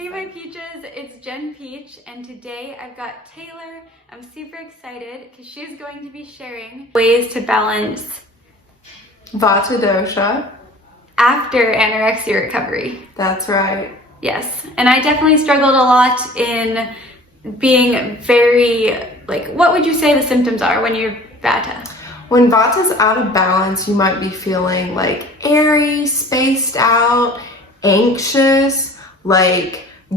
Hey my peaches, it's Jen Peach, and today I've got Taylor. I'm super excited because she's going to be sharing ways to balance Vata dosha after anorexia recovery. That's right. Yes, and I definitely struggled a lot in being very, what would you say the symptoms are when you're Vata? When Vata's out of balance, you might be feeling airy, spaced out, anxious,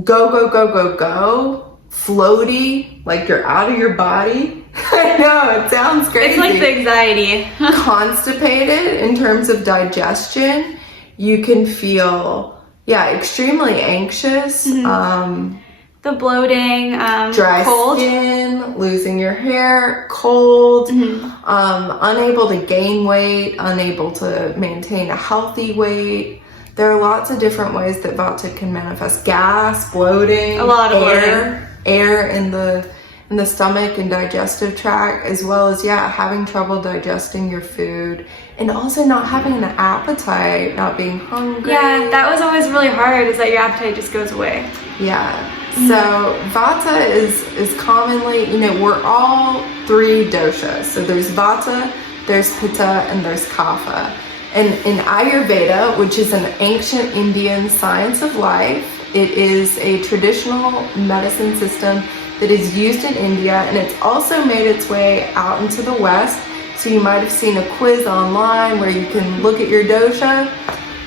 go, floaty, you're out of your body. I know, it sounds crazy. It's like the anxiety. Constipated in terms of digestion. You can feel, extremely anxious. Mm-hmm. The bloating, dry cold skin, losing your hair, cold, mm-hmm. Unable to gain weight, unable to maintain a healthy weight. There are lots of different ways that Vata can manifest. Gas, bloating, a lot of air in the stomach and digestive tract, as well as having trouble digesting your food, and also not having an appetite, not being hungry. Yeah, that was always really hard, is that your appetite just goes away. Yeah. So Vata is commonly, we're all three doshas. So there's Vata, there's Pitta, and there's Kapha. And in Ayurveda, which is an ancient Indian science of life, it is a traditional medicine system that is used in India, and it's also made its way out into the West. So you might have seen a quiz online where you can look at your dosha.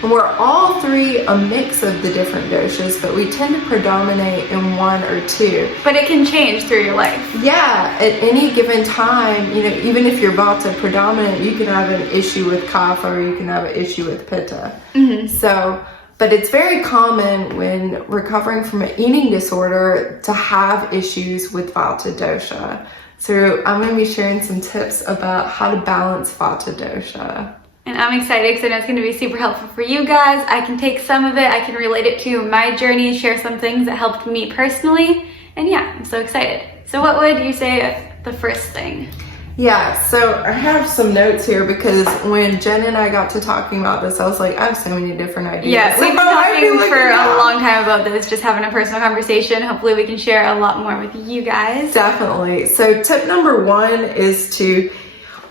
And we're all three a mix of the different doshas, but we tend to predominate in one or two. But it can change through your life. Yeah, at any given time, even if you're Vata predominant, you can have an issue with Kapha or you can have an issue with Pitta. Mm-hmm. So, but it's very common when recovering from an eating disorder to have issues with Vata dosha. So I'm going to be sharing some tips about how to balance Vata dosha. And I'm excited because I know it's going to be super helpful for you guys. I can take some of it, I can relate it to my journey, share some things that helped me personally. And I'm so excited. So what would you say the first thing? Yeah, so I have some notes here because when Jen and I got to talking about this, I was like, I have so many different ideas. Yeah, we've been talking for a long time about this, just having a personal conversation. Hopefully we can share a lot more with you guys. Definitely. So tip number one is to,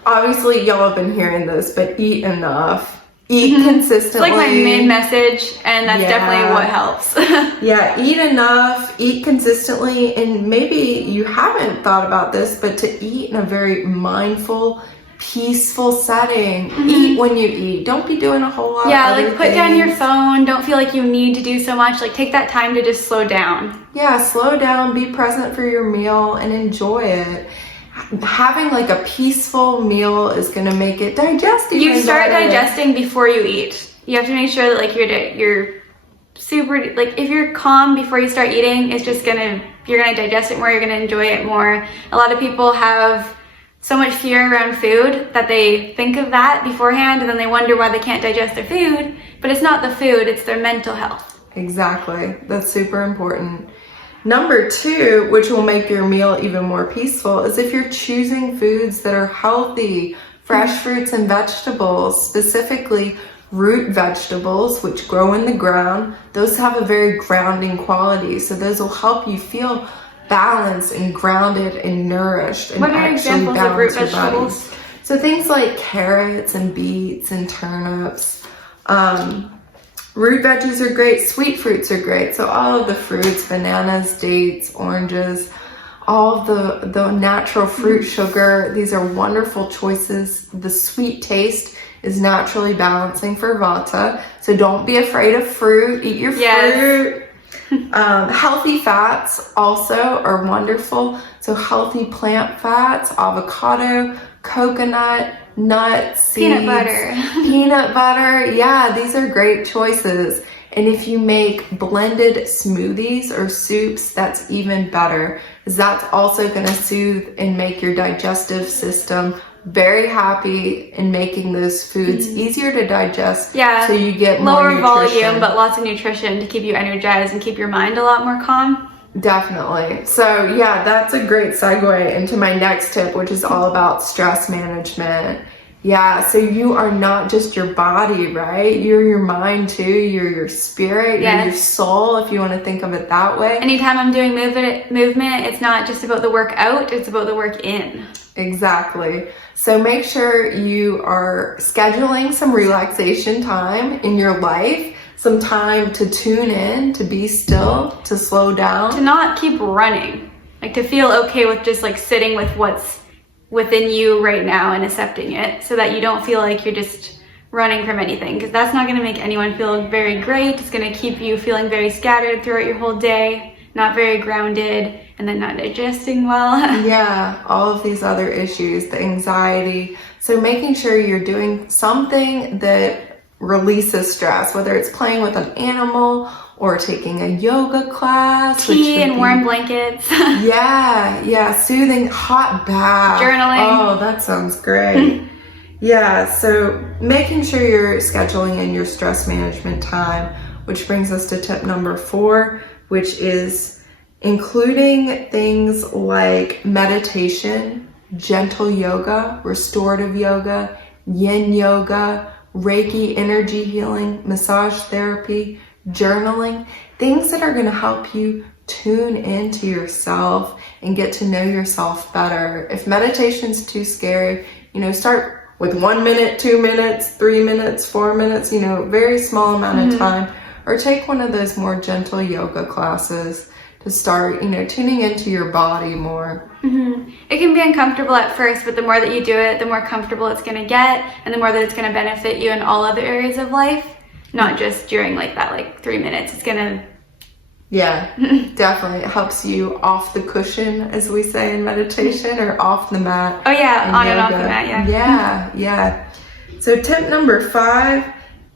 obviously y'all have been hearing this, but eat enough. Eat consistently. It's like my main message, and that's definitely what helps. Yeah, eat enough, eat consistently, and maybe you haven't thought about this, but to eat in a very mindful, peaceful setting. Eat when you eat. Don't be doing a whole lot of other put down your phone. Don't feel like you need to do so much. Take that time to just slow down. Yeah, slow down, be present for your meal, and enjoy it. Having a peaceful meal is going to make it digesting. You start digesting before you eat. You have to make sure that you're super, if you're calm before you start eating, it's just you're gonna digest it more, you're gonna enjoy it more. A lot of people have so much fear around food that they think of that beforehand, and then they wonder why they can't digest their food, but it's not the food, it's their mental health. Exactly, that's super important. Number two, which will make your meal even more peaceful, is if you're choosing foods that are healthy, fresh fruits and vegetables, specifically root vegetables, which grow in the ground. Those have a very grounding quality, so those will help you feel balanced and grounded and nourished. And what are examples of root vegetables? So things like carrots and beets and turnips. Root veggies are great, sweet fruits are great. So all of the fruits, bananas, dates, oranges, all of the natural fruit sugar, these are wonderful choices. The sweet taste is naturally balancing for Vata. So don't be afraid of fruit, eat your fruit. Healthy fats also are wonderful. So healthy plant fats, avocado, coconut, nuts, seeds, peanut butter. Yeah, these are great choices. And if you make blended smoothies or soups, that's even better, because that's also going to soothe and make your digestive system very happy in making those foods easier to digest. Yeah, so you get lower more volume, but lots of nutrition to keep you energized and keep your mind a lot more calm. Definitely. So that's a great segue into my next tip, which is all about stress management. Yeah, so you are not just your body, right? You're your mind too. You're your spirit. You're your soul, if you want to think of it that way. Anytime I'm doing movement, it's not just about the work out, it's about the work in. Exactly. So make sure you are scheduling some relaxation time in your life, some time to tune in, to be still, to slow down. To not keep running. Like to feel okay with just like sitting with what's within you right now and accepting it, so that you don't feel like you're just running from anything, because that's not going to make anyone feel very great. It's going to keep you feeling very scattered throughout your whole day, not very grounded, and then not digesting well. Yeah, all of these other issues, the anxiety. So making sure you're doing something that releases stress, whether it's playing with an animal or taking a yoga class. Tea and warm blankets. Yeah, soothing, hot bath. Journaling. Oh, that sounds great. Yeah, so making sure you're scheduling in your stress management time, which brings us to tip number 4, which is including things like meditation, gentle yoga, restorative yoga, yin yoga, Reiki energy healing, massage therapy, journaling, things that are going to help you tune into yourself and get to know yourself better. If meditation's too scary, start with 1 minute, 2 minutes, 3 minutes, 4 minutes, very small amount of time, or take one of those more gentle yoga classes to start, tuning into your body more. It can be uncomfortable at first, but the more that you do it, the more comfortable it's going to get, and the more that it's going to benefit you in all other areas of life, not just during that 3 minutes. It's going to... Yeah, definitely. It helps you off the cushion, as we say in meditation, or off the mat. Oh yeah, on and off the mat, Yeah. So tip number 5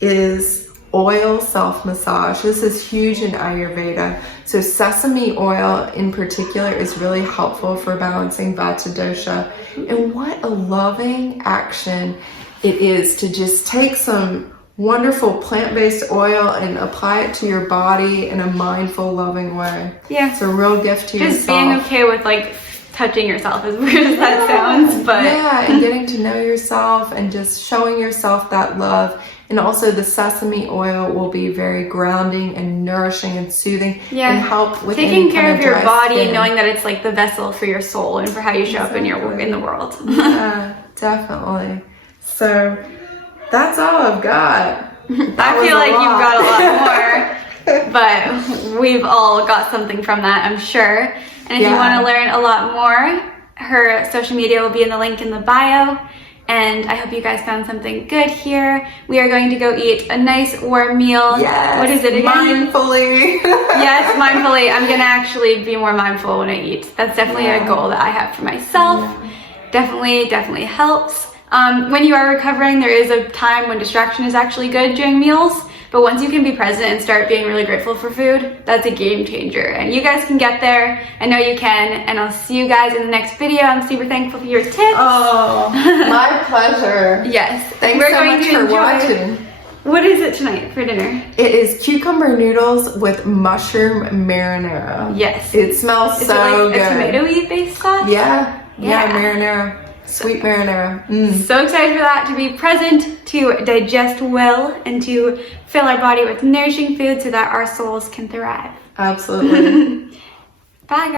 is oil self-massage. This is huge in Ayurveda. So sesame oil in particular is really helpful for balancing Vata dosha. And what a loving action it is to just take some wonderful plant-based oil and apply it to your body in a mindful, loving way. Yeah. It's a real gift to yourself. Just being okay with touching yourself, as weird as that sounds, but... Yeah, and getting to know yourself and just showing yourself that love. And also the sesame oil will be very grounding and nourishing and soothing, and help with taking care of your body skin. And knowing that it's like the vessel for your soul and for how you show up in the world. Yeah, definitely. So that's all I've got. I feel like you've got a lot more, but we've all got something from that, I'm sure. And if you want to learn a lot more, her social media will be in the link in the bio. And I hope you guys found something good here. We are going to go eat a nice warm meal. Yes, what is it again? Mindfully. Yes, mindfully. I'm gonna actually be more mindful when I eat. That's definitely a goal that I have for myself. Definitely helps. When you are recovering, there is a time when distraction is actually good during meals. But once you can be present and start being really grateful for food, that's a game changer. And you guys can get there. I know you can. And I'll see you guys in the next video. I'm super thankful for your tips. Oh, my pleasure. Yes. Thanks so much for watching. What is it tonight for dinner? It is cucumber noodles with mushroom marinara. Yes. It smells so good. A tomato-y based sauce? Yeah, marinara. Sweet marinara. So excited for that, to be present, to digest well, and to fill our body with nourishing food so that our souls can thrive. Absolutely. Bye, guys.